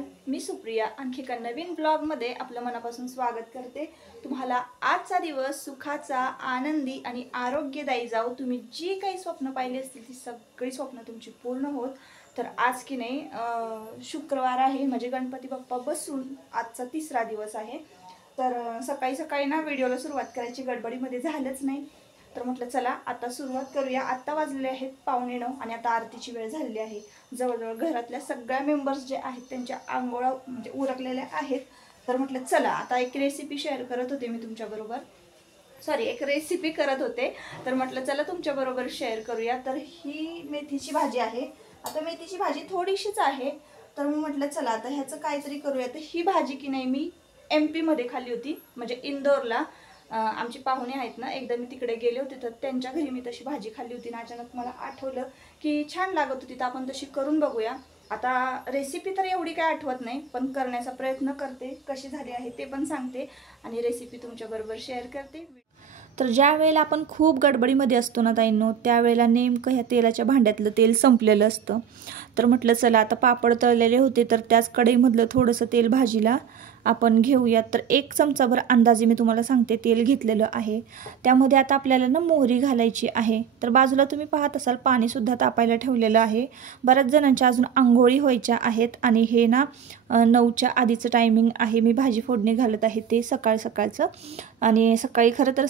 नमस्कार, मी सुप्रिया आणखी एका नवीन ब्लॉगमध्ये आपलं मनापासून स्वागत करते। तुम्हाला आजचा दिवस सुखाचा, आनंदी आणि आरोग्यदायी जाओ। तुम्ही जी काही स्वप्न पाहिली असतील ती सगळी स्वप्न तुमची पूर्ण होत। तर आज की नाही शुक्रवार आहे, म्हणजे गणपती बाप्पा बसून आजचा तिसरा दिवस आहे। तर सकाळी सकाळी ना व्हिडिओला सुरुवात करायची गडबडीमध्ये झालंच नाही, तर म्हटलं चला आता सुरुवात करूया। आता वाजले आहेत 8:45 आणि आता आरतीची वेळ झालेली आहे। जवळजवळ घरातल्या सगळ्या मेंबर्स जे आहेत त्यांच्या आंघोळा म्हणजे उरकलेल्या आहेत। तर म्हटलं चला आता एक रेसिपी शेअर करत होते मी तुमच्याबरोबर, एक रेसिपी करत होते, तर म्हटलं चला तुमच्याबरोबर शेअर करूया। तर ही मेथीची भाजी आहे। आता मेथीची भाजी थोडीशीच आहे, तर मी म्हटलं चला आता ह्याचं काहीतरी करूया। तर ही भाजी की नाही मी MP मध्ये खाल्ली होती, म्हणजे इंदोरला आमचे पाहुणे आहेत ना, एकदा मी तिकडे गेले होते तर त्यांच्या घरी मी तशी भाजी खाल्ली होती आणि अचानक मला आठवलं की छान लागत होती, तर आपण तशी करून बघूया। आता रेसिपी तर एवढी काय आठवत नाही, पण करण्याचा प्रयत्न करते, कशी झाली आहे ते पण सांगते आणि रेसिपी तुमच्याबरोबर शेअर करते। तर ज्या वेळेला आपण खूप गडबडीमध्ये असतो ना ताईंनो, त्यावेळेला नेमकं ह्या तेलाच्या भांड्यातलं तेल संपलेलं असतं। तर म्हटलं चला आता पापड तळलेले होते, तर त्याच कढईमधलं थोडंसं तेल भाजीला आपण घेऊयात। तर 1 चमचाभर अंदाजे मी तुम्हाला सांगते तेल घेतलेलं आहे। त्यामध्ये आता आपल्याला ना मोहरी घालायची आहे। तर बाजूला तुम्ही पाहत असाल पाणी सुद्धा तापायला ठेवलेलं आहे। बऱ्याच जणांच्या अजून आंघोळी व्हायच्या आहेत आणि हे ना 9च्या आधीचं टायमिंग आहे। मी भाजी फोडणी घालत आहे ते सकाळचं आणि सकाळी खरं तर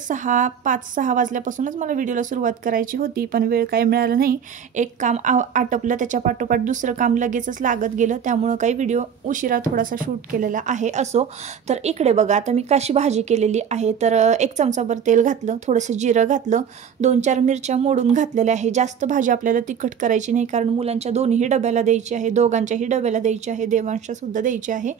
5-6 वाजल्यापासूनच मला व्हिडिओला सुरुवात करायची होती, पण वेळ काही मिळाला नाही। एक काम आटपलं, त्याच्या पाठोपाठ दुसरं काम लगेचच लागत गेलं, त्यामुळे काही व्हिडिओ उशिरा थोडासा शूट केलेला आहे। असो, तर इकडे बघा आता मी कशी भाजी केलेली आहे। तर 1 चमचाभर तेल घातलं, थोडंसं जिरं घातलं, 2-4 मिरच्या मोडून घातलेल्या आहे। जास्त भाजी आपल्याला तिखट करायची नाही, कारण मुलांच्या दोन्ही डब्याला द्यायची आहे, दोघांच्याही डब्याला द्यायची आहे, देवांशला सुद्धा द्यायची आहे।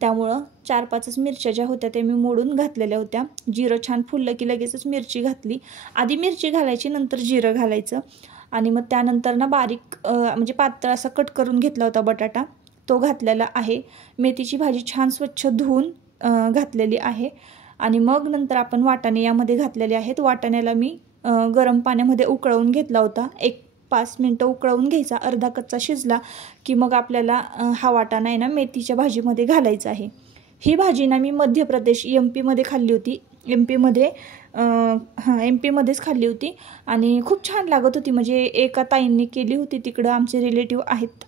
त्यामुळं 4-5 मिरच्या ज्या होत्या त्या मी मोडून घातलेल्या होत्या। जिरं छान फुललं की लगेचच मिरची घातली। आधी मिरची घालायची, नंतर जिरं घालायचं आणि मग त्यानंतर ना बारीक म्हणजे पातळ असा कट करून घेतला होता बटाटा, तो घातलेला आहे। मेथीची भाजी छान स्वच्छ धुवून घातलेली आहे आणि मग नंतर आपण वाटाणे यामध्ये घातलेले आहेत। वाटाण्याला मी गरम पाण्यामध्ये उकळवून घेतला होता, 1-5 मिनटं उकळवून घ्यायचा। अर्धा कच्चा शिजला की मग आपल्याला हा वाटाणा आहे ना मेथीच्या भाजीमध्ये घालायचा आहे। ही भाजी ना मी मध्य प्रदेश MP मध्ये खाल्ली होती, MP मध्येच खाल्ली होती आणि खूप छान लागत होती। म्हणजे एका ताईंनी केली होती, तिकडं आमचे रिलेटिव्ह आहेत,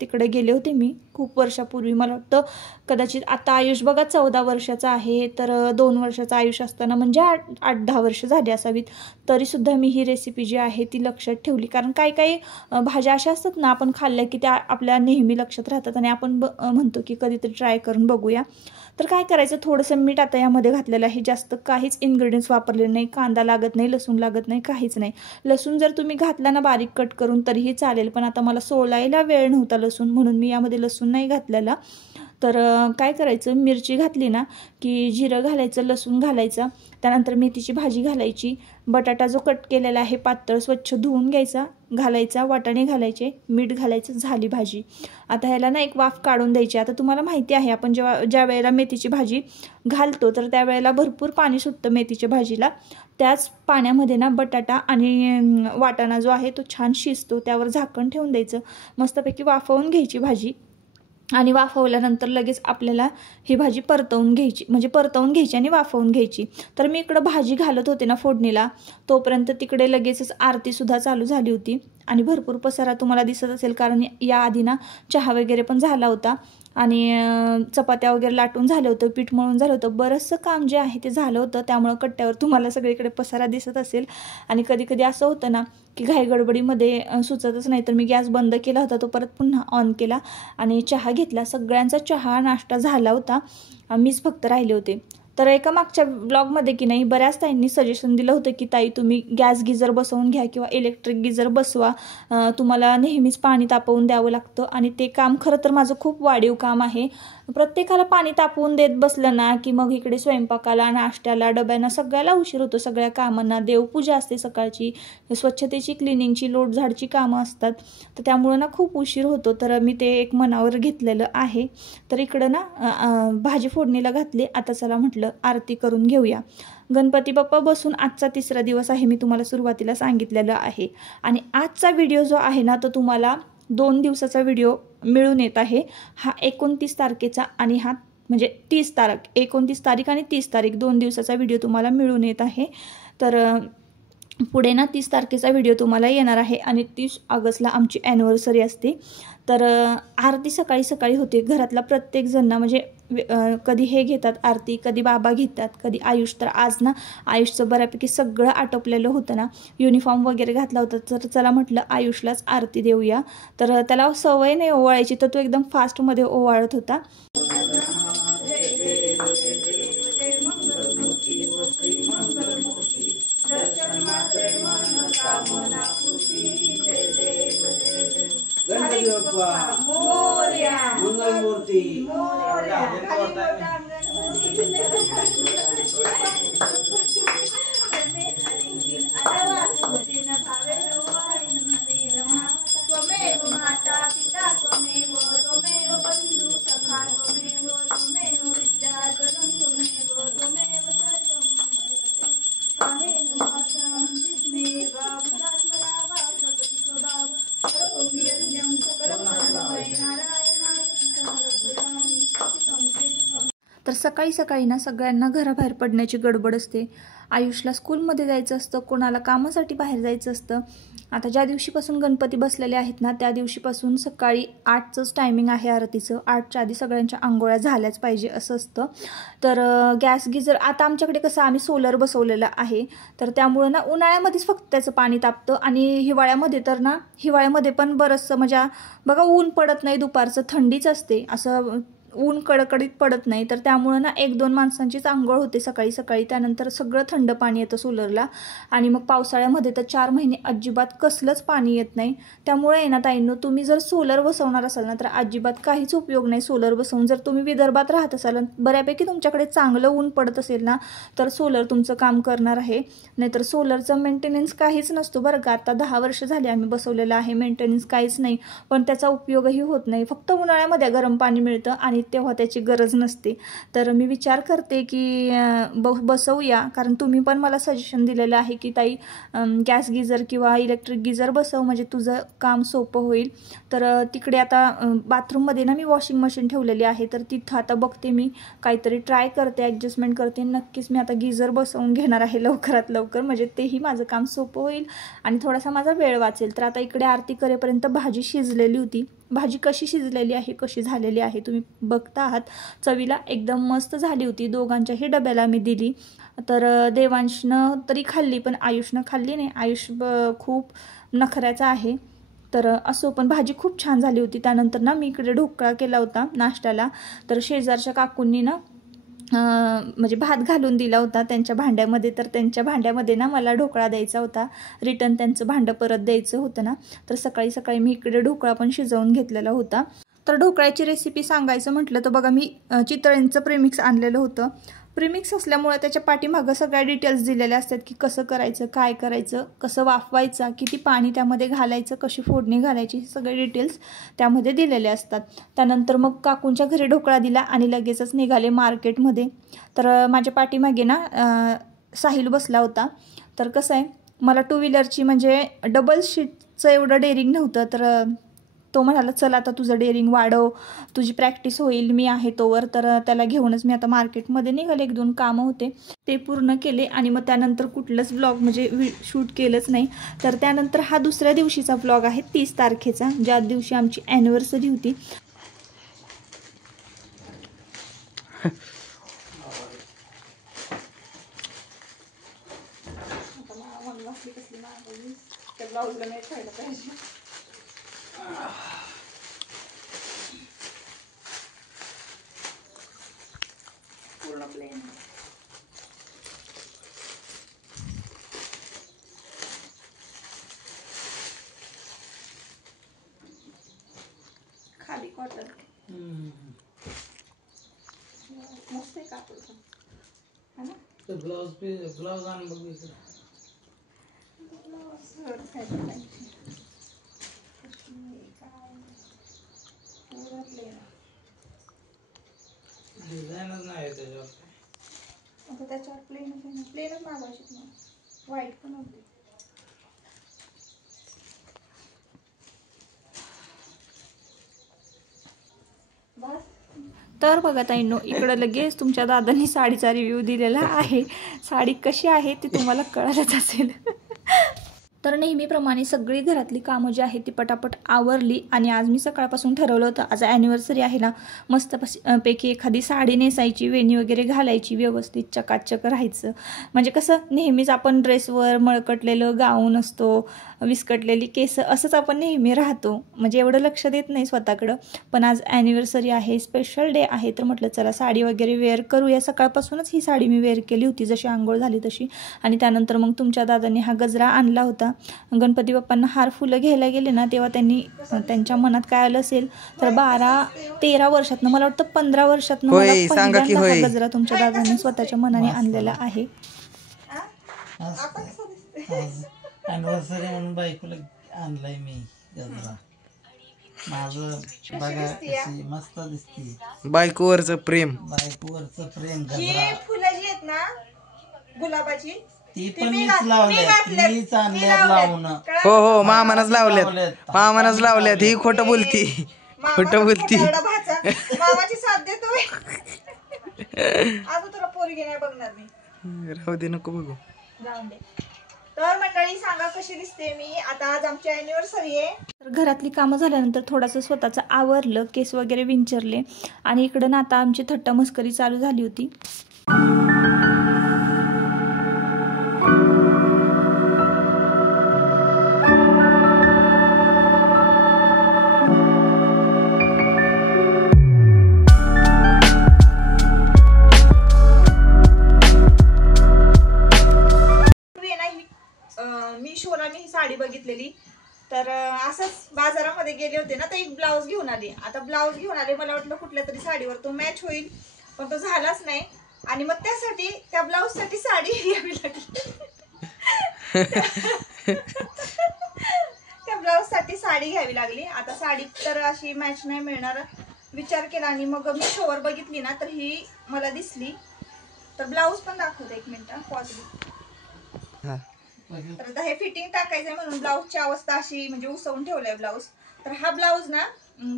तिकडे गेले होते मी खूप वर्षापूर्वी। मला वाटतं कदाचित आता आयुष बघा 14 वर्षाचा आहे, तर 2 वर्षाचा आयुष असताना म्हणजे 8-10 वर्ष झाली असावीत, तरीसुद्धा मी ही रेसिपी जी आहे ती लक्षात ठेवली। कारण काही भाज्या अशा असतात ना आपण खाल्ल्या की त्या आपल्या नेहमी लक्षात राहतात आणि आपण म्हणतो की कधीतरी ट्राय करून बघूया। तर काय करायचं, थोडंसं मीठ आता यामध्ये घातलेलं आहे, जास्त काहीच इन्ग्रेडियंट्स वापरले नाही, कांदा लागत नाही, लसूण लागत नाही, काहीच नाही। लसूण जर तुम्ही घातला ना बारीक कट करून तरीही चालेल, पण आता मला सोलायला वेळ नव्हता लसूण, म्हणून मी यामध्ये लसूण नाही घातलेला। तर काय करायचं, मिरची घातली ना की जिरं घालायचं, लसूण घालायचा, त्यानंतर मेथीची भाजी घालायची, बटाटा जो कट केलेला आहे पातळ स्वच्छ धुवून घ्यायचा, घालायचा, वाटाणे घालायचे, मीठ घालायचं, झाली भाजी। आता ह्याला ना एक वाफ काढून द्यायची। आता तुम्हाला माहिती आहे आपण ज्या वेळेला मेथीची भाजी घालतो तर त्यावेळेला भरपूर पाणी सुटतं मेथीच्या भाजीला, त्याच पाण्यामध्ये ना बटाटा आणि वाटाणा जो आहे तो छान शिजतो, त्यावर झाकण ठेवून द्यायचं, मस्तपैकी वाफवून घ्यायची भाजी आणि वाफवल्यानंतर लगेच आपल्याला ही भाजी परतवून घ्यायची आणि वाफवून घ्यायची। तर मी इकडं भाजी घालत होते ना फोडणीला, तोपर्यंत तिकडे लगेचच आरतीसुद्धा चालू झाली होती आणि भरपूर पसारा तुम्हाला दिसत असेल, कारण याआधी ना चहा वगैरे पण झाला होता आणि चपात्या वगैरे लाटून झालं होतं, पीठ मळून झालं होतं, बरंचसं काम जे आहे ते झालं होतं। त्यामुळं कट्ट्यावर तुम्हाला सगळीकडे पसारा दिसत असेल आणि कधी असं होतं ना की घाई गडबडीमध्ये सुचतच नाही, तर मी गॅस बंद केला होता, तो परत पुन्हा ऑन केला आणि चहा घेतला। सगळ्यांचा चहा नाश्ता झाला होता, मीच फक्त राहिले होते। तर एका मागच्या ब्लॉगमध्ये की नाही बऱ्याच ताईंनी सजेशन दिलं होतं की ताई तुम्ही गॅस गिझर बसवून घ्या किंवा इलेक्ट्रिक गिझर बसवा, तुम्हाला नेहमीच पाणी तापवून द्यावं लागतं आणि ते काम खरं तर माझं खूप वाढीव काम आहे। प्रत्येकाला पाणी तापवून देत बसलं ना की मग इकडे स्वयंपाकाला, नाश्त्याला, डब्यांना सगळ्याला उशीर होतो, सगळ्या कामांना, देवपूजा असते सकाळची, स्वच्छतेची, क्लिनिंगची, लोटझाडची कामं असतात, तर त्यामुळं ना खूप उशीर होतो। तर मी ते एक मनावर घेतलेलं आहे। तर इकडं ना भाजी फोडणीला घातली। आता चला म्हटलं आरती करून घेऊया। गणपती बाप्पा बसून आजचा तिसरा दिवस आहे, मी तुम्हाला सुरुवातीला सांगितलेलं आहे आणि आजचा व्हिडिओ जो आहे ना तो तुम्हाला 2 दिवसाचा व्हिडिओ मिळून येत आहे. हा 29 तारखेचा आणि हा म्हणजे 30 तारीख, 29 तारीख आणि 30 तारीख 2 दिवसाचा व्हिडिओ तुम्हाला मिळून येत आहे. तर पुढे ना 30 तारखेचा व्हिडिओ तुम्हाला येणार आहे आणि 30 ऑगस्टला आमची ॲनिव्हर्सरी असते. तर आरती सकाळी सकाळी होते. घरातला प्रत्येक जण ना म्हणजे कधी हे घेतात आरती, कधी बाबा घेतात, कधी आयुष. तर आज ना आयुषचं बऱ्यापैकी सगळं आटोपलेलं होतं ना, युनिफॉर्म वगैरे घातला होता. तर चला म्हटलं आयुषलाच आरती देऊया. तर त्याला सवय नाही ओवाळायची, तर तो एकदम फास्टमध्ये ओवाळत होता. गणपती बाप्पा मोरया, मंगलमूर्ती मोरया, त्वमेव माता पिता त्वमेव त्वमेव बंधु सखा त्वमेव त्वमेव विद्याधरं त्वमेव त्वमेव सर्वं त्वमेव माता विद्मेव भूतात्मरा वा प्रकृति स्वभाव करोमि यज्ञं सकलमन्वय नारायणाय समर्पयामि संकेतं. तर सकाळी सकाळी ना सगळ्यांना घराबाहेर पडण्याची गडबड असते. आयुषला स्कूलमध्ये जायचं असतं, कोणाला कामासाठी बाहेर जायचं असतं. आता ज्या दिवशीपासून गणपती बसलेले आहेत ना त्या दिवशीपासून सकाळी 8चंच टायमिंग आहे आरतीचं. 8च्या आधी सगळ्यांच्या आंघोळ्या झाल्याच पाहिजे असं असतं. तर गॅस गिझर आता आमच्याकडे कसं आम्ही सोलर बसवलेलं आहे, तर त्यामुळं ना उन्हाळ्यामध्येच फक्त त्याचं पाणी तापतं आणि हिवाळ्यामध्ये तर ना हिवाळ्यामध्ये पण बरंचसं म्हणजे बघा ऊन पडत नाही, दुपारचं थंडीच असते, असं ऊन कडकडीत पडत नाही. तर त्यामुळं ना 1-2 माणसांचीच आंघोळ होते सकाळी सकाळी. त्यानंतर सगळं थंड पाणी येतं सोलरला. आणि मग पावसाळ्यामध्ये तर 4 महिने अजिबात कसलंच पाणी येत नाही. त्यामुळे आहे ना ताईंनो, तुम्ही जर सोलर बसवणार असाल ना तर अजिबात काहीच उपयोग नाही सोलर बसवून. जर तुम्ही विदर्भात राहत असाल, बऱ्यापैकी तुमच्याकडे चांगलं ऊन पडत असेल ना तर सोलर तुमचं काम करणार आहे. नाहीतर सोलरचं मेंटेनन्स काहीच नसतो बरं का. आता 10 वर्ष झाली आम्ही बसवलेलं आहे, मेंटेनन्स काहीच नाही, पण त्याचा उपयोगही होत नाही. फक्त उन्हाळ्यामध्ये गरम पाणी मिळतं आणि तेव्हा त्याची गरज नसते. तर मी विचार करते की बसवूया, कारण तुम्ही पण मला सजेशन दिलेलं आहे की ताई गॅस गिझर किंवा इलेक्ट्रिक गिझर बसव, म्हणजे तुझं काम सोपं होईल. तर तिकडे आता बाथरूममध्ये ना मी वॉशिंग मशीन ठेवलेली आहे, तर तिथं आता बघते मी काहीतरी ट्राय करते, ॲडजस्टमेंट करते. नक्कीच मी आता गिझर बसवून घेणार आहे लवकरात लवकर, म्हणजे तेही माझं काम सोपं होईल आणि थोडासा माझा वेळ वाचेल. तर आता इकडे आरती करेपर्यंत भाजी शिजलेली होती. भाजी कशी शिजलेली आहे, कशी झालेली आहे तुम्ही बघता आहात. चवीला एकदम मस्त झाली होती. दोघांच्याही डब्याला मी दिली. तर देवांशनं तरी खाल्ली, पण आयुषनं खाल्ली नाही. आयुष खूप नखऱ्याचा आहे. तर असो, पण भाजी खूप छान झाली होती. त्यानंतर ना मी इकडे ढोकळा केला होता नाश्त्याला. तर शेजारच्या काकूंनी ना म्हणजे भात घालून दिला होता त्यांच्या भांड्यामध्ये. तर त्यांच्या भांड्यामध्ये ना मला ढोकळा द्यायचा होता, रिटर्न त्यांचं भांडं परत द्यायचं होतं ना. तर सकाळी सकाळी मी इकडे ढोकळा पण शिजवून घेतलेला होता. तर ढोकळ्याची रेसिपी सांगायचं म्हटलं तर बघा, मी चितळेंचं प्रेमिक्स आणलेलं होतं. प्रीमिक्स असल्यामुळे त्याच्या पाठीमागं सगळ्या डिटेल्स दिलेल्या असतात की कसं करायचं, काय करायचं, कसं वाफवायचं, किती पाणी त्यामध्ये घालायचं, कशी फोडणी घालायची, हे सगळे डिटेल्स त्यामध्ये दिलेले असतात. त्यानंतर मग काकूंच्या घरी ढोकळा दिला आणि लगेचच निघाले मार्केटमध्ये. तर माझ्या पाठीमागे ना साहिल बसला होता. तर कसं आहे, मला 2 व्हीलरची म्हणजे डबल शीटचं एवढं डेअरिंग नव्हतं. तर तो म्हणाला चल आता तुझं डेअरिंग वाढव, तुझी प्रॅक्टिस होईल, मी आहे तोवर. तर त्याला घेऊनच मी आता मार्केटमध्ये निघाले. 1-2 कामं होते ते पूर्ण केले आणि मग त्यानंतर कुठलंच ब्लॉग म्हणजे शूट केलंच नाही. तर त्यानंतर हा दुसऱ्या दिवशीचा ब्लॉग आहे 30 तारखेचा, ज्या दिवशी आमची ॲनिव्हर्सरी होती. पूर्ण प्लेन खाली कॉटन मस्त आहे कापड है ना. तो ब्लाउज आण बघितलं डिझाईनच नाही त्याच्यावर. आता त्याच्यावर प्लेनच मागवायची ना, व्हाईट पण होती. तर बघा ताईंनो, इकडं लगेच तुमच्या दादांनी साडीचा रिव्ह्यू दिलेला आहे. साडी कशी आहे ते तुम्हाला कळलंच असेल. तर नेहमीप्रमाणे सगळी घरातली कामं जी आहेत ती पटापट आवरली आणि आज मी सकाळपासून ठरवलं होतं, आज ॲनिव्हर्सरी आहे ना, मस्त पैकी एखादी साडी नेसायची, वेणी वगैरे घालायची, व्यवस्थित चकाचक राहायचं. म्हणजे कसं नेहमीच आपण ड्रेसवर मळकटलेलं गाऊन असतो, विस्कटलेली केस, असंच आपण नेहमी राहतो, म्हणजे एवढं लक्ष देत नाही स्वतःकडं. पण आज ॲनिव्हर्सरी आहे, स्पेशल डे आहे, तर म्हटलं चला साडी वगैरे वेअर करूया. सकाळपासूनच ही साडी मी वेअर केली होती, जशी आंघोळ झाली तशी. आणि त्यानंतर मग तुमच्या दादांनी हा गजरा आणला होता. गणपती बाप्पांना हार फुलं घ्यायला गेले ना, तेव्हा त्यांनी त्यांच्या मनात काय आलं असेल तर 12-13 वर्षातनं, मला वाटतं 15 वर्षातनं मला पहिल्यांदा हा गजरा तुमच्या दादांनी स्वतःच्या मनाने आणलेला आहे. अॅनिव्हर्सरी म्हणून बायकोला आणलाय मी गजरा. माझं बघा कशी मस्त दिसते. बायकोवरचं प्रेम, बायकोवरचं प्रेम ही गजरा. फुलं जी आहेत ना गुलाबाची, ती पण मीच लावल्यात, मीच आणल्यात लावून. हो हो, मामानच लावल्यात, मामानच लावल्यात. ही खोटं बोलती, खोटं बोलती. मामाची साथ देतोय. आज तुला पोरगी नाही बघणार मी, राहू दे, नको बघू. जाऊन दे. तर मंडळी सांगा कशी दिसते मी आता. आज आमची अॅनिव्हर्सरी आहे. तर घरातली कामं झाल्यानंतर थोडंसं स्वतःचं आवरलं, केस वगैरे विंचरले आणि इकडं ना आता आमची थट्टा मस्करी चालू झाली होती. मी ही साडी बघितलेली, तर असंच बाजारामध्ये गेले होते ना, तर एक ब्लाऊज घेऊन आले. आता ब्लाऊज घेऊन आले, मला वाटलं कुठल्या तरी साडीवर तो मॅच होईल, पण तो झालाच नाही. आणि मग त्यासाठी त्या ब्लाऊज साठी साडी घ्यावी लागली. त्या ब्लाऊज साठी साडी घ्यावी लागली. आता साडी तर अशी मॅच नाही मिळणार विचार केला आणि मग मी शोवर बघितली ना, तर ही मला दिसली. तर ब्लाऊज पण दाखवते, एक मिनिट पॉज. तर आता हे फिटिंग टाकायचंय म्हणून ब्लाऊजची अवस्था अशी म्हणजे उसवून ठेवलाय ब्लाऊज. तर हा ब्लाऊज ना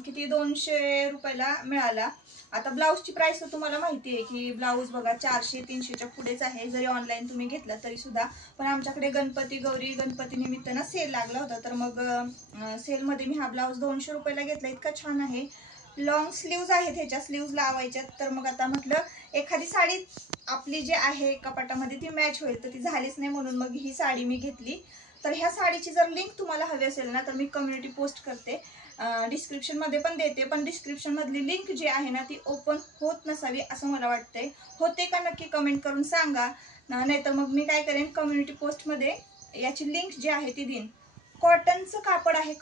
किती 200 रुपयाला मिळाला. आता ब्लाऊजची प्राइस तुम्हाला माहिती आहे की ब्लाऊज बघा 400-300च्या पुढेच आहे, जरी ऑनलाईन तुम्ही घेतला तरी सुद्धा. पण आमच्याकडे गणपती निमित्त ना सेल लागला होता, तर मग सेलमध्ये मी हा ब्लाऊज 200 रुपयाला घेतला. इतका छान आहे. लॉंग स्लीव्ज आहेत, ह्याच्या स्लीव्ज लावायच्यात. तर मग आता म्हटलं एखादी साडी आपली जी आहे कपाटामध्ये ती मॅच होईल, तर ती झालीच नाही, म्हणून मग ही साडी मी घेतली. तर ह्या साडीची जर लिंक तुम्हाला हवी असेल ना, तर मी कम्युनिटी पोस्ट करते, डिस्क्रिप्शन मध्ये पण देते. पण डिस्क्रिप्शन मधली लिंक जी आहे ना, ती ओपन होत नसावी असं मला वाटतंय. होते का नक्की कमेंट करून सांगा, नाहीतर मग मी काय करेन, कम्युनिटी पोस्ट मध्ये याची लिंक जी आहे ती देईन. कॉटनचं कापड आहे,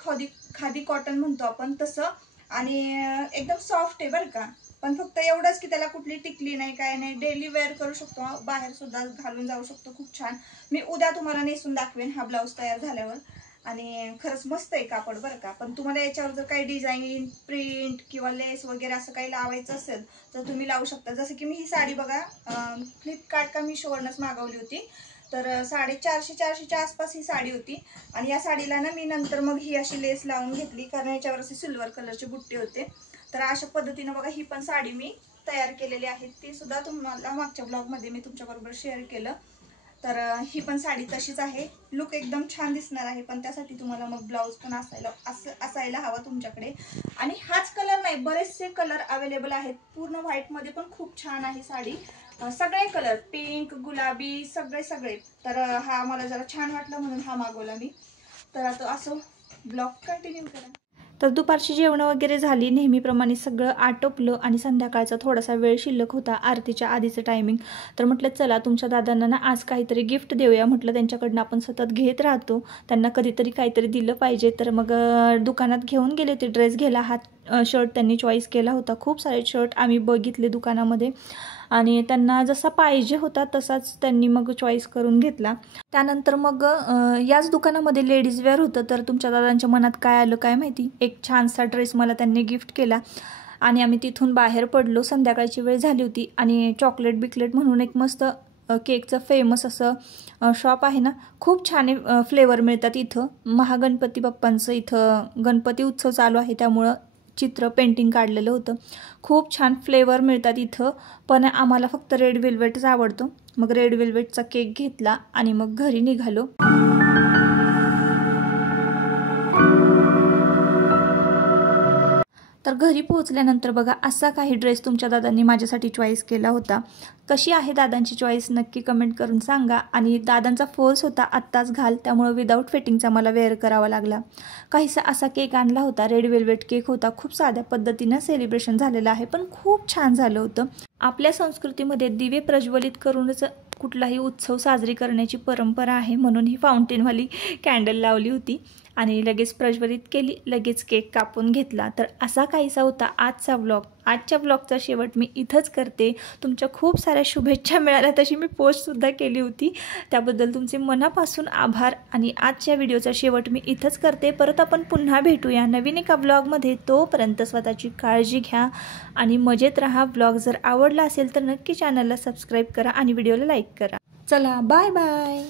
खादी कॉटन म्हणतो आपण तसं, आणि एकदम सॉफ्ट आहे बरं का. पण फक्त एवढंच की त्याला कुठली टिकली नाही, काय नाही, डेली वेअर करू शकतो, बाहेर सुद्धा घालून जाऊ शकतो. खूप छान. मी उद्या तुम्हाला नेसून दाखवेन हा ब्लाऊज तयार झाल्यावर. आणि खरंच मस्त आहे कापड बरं का. पण तुम्हाला याच्यावर जर काही डिझाईन, प्रिंट किंवा लेस वगैरे असं काही लावायचं असेल तर तुम्ही लावू शकता. जसं की मी ही साडी बघा फ्लिपकार्ट का मिशोवरनंच मागवली होती. तर 450-400च्या आसपास ही साडी होती. आणि या साडीला ना मी नंतर मग ही अशी लेस लावून घेतली, कारण याच्यावर असे सिल्वर कलरचे बुट्टे होते. तर अशा पद्धतीनं बघा ही पण साडी मी तयार केलेली आहे. ती सुद्धा तुम्हाला मागच्या ब्लॉगमध्ये मी तुमच्याबरोबर शेअर केलं. तर ही पण साडी तशीच आहे. लुक एकदम छान दिसणार आहे, पण त्यासाठी तुम्हाला मग ब्लाऊज पण असायला हवा तुमच्याकडे. आणि हाच कलर नाही, बरेचसे कलर अवेलेबल आहेत. पूर्ण व्हाईटमध्ये पण खूप छान आहे साडी. सगळे कलर, पिंक, गुलाबी, सगळे. तर हा मला जरा छान वाटला म्हणून हा मागवला मी. तर आता असं ब्लॉग कंटिन्यू करा. तर दुपारची जेवणं वगैरे झाली, नेहमीप्रमाणे सगळं आटोपलं आणि संध्याकाळचा थोडासा वेळ शिल्लक होता, आरतीच्या आधीचं टायमिंग. तर म्हटलं चला तुमच्या दादांना ना आज काहीतरी गिफ्ट देऊया. म्हटलं त्यांच्याकडनं आपण सतत घेत राहतो, त्यांना कधीतरी काहीतरी दिलं पाहिजे. तर मग दुकानात घेऊन गेले होते ड्रेस घ्यायला. हा शर्ट त्यांनी चॉईस केला होता. खूप सारे शर्ट आम्ही बघितले दुकानामध्ये आणि त्यांना जसा पाहिजे होता तसाच त्यांनी मग चॉईस करून घेतला. त्यानंतर मग याच दुकानामध्ये लेडीज वेअर होतं. तर तुमच्या दादांच्या मनात काय आलं काय माहिती, एक छानसा ड्रेस मला त्यांनी गिफ्ट केला आणि आम्ही तिथून बाहेर पडलो. संध्याकाळची वेळ झाली होती आणि चॉकलेट बिकलेट म्हणून एक मस्त केकचं फेमस असं शॉप आहे ना, खूप छान फ्लेवर मिळतात इथं. महागणपती बाप्पांचं इथं गणपती उत्सव चालू आहे, त्यामुळं चित्र पेंटिंग काढलेलं होतं. खूप छान फ्लेवर मिळतात इथं, पण आम्हाला फक्त रेड वेल्वेटच आवडतो. मग रेड वेल्वेटचा केक घेतला आणि मग घरी निघालो. तर घरी पोहोचल्यानंतर बघा असा काही ड्रेस तुमच्या दादांनी माझ्यासाठी चॉईस केला होता. कशी आहे दादांची चॉईस नक्की कमेंट करून सांगा. आणि दादांचा फोर्स होता आत्ताच घाल, त्यामुळे विदाऊट फिटिंगचा मला वेअर करावा लागला. काहीसा असा केक आणला होता, रेड वेल्वेट केक होता. खूप साध्या पद्धतीनं सेलिब्रेशन झालेलं आहे, पण खूप छान झालं होतं. आपल्या संस्कृतीमध्ये दिवे प्रज्वलित करूनच कुठलाही उत्सव साजरी करण्याची परंपरा आहे, म्हणून ही फाउंटेनवाली कॅन्डल लावली होती आणि लगेच प्रज्वलित केली, लगेच केक कापून घेतला. तर असा काहीसा होता आजचा व्लॉग. आजच्या व्लॉगचा शेवट मी इथंच करते. तुमच्या खूप साऱ्या शुभेच्छा मिळाल्या, तशी मी पोस्टसुद्धा केली होती, त्याबद्दल तुमचे मनापासून आभार. आणि आजच्या व्हिडिओचा शेवट मी इथंच करते. परत आपण पुन्हा भेटूया नवीन एका व्लॉगमध्ये. तोपर्यंत स्वतःची काळजी घ्या आणि मजेत राहा. व्लॉग जर आवडला असेल तर नक्की चॅनलला सबस्क्राईब करा आणि व्हिडिओला लाईक करा. चला बाय बाय.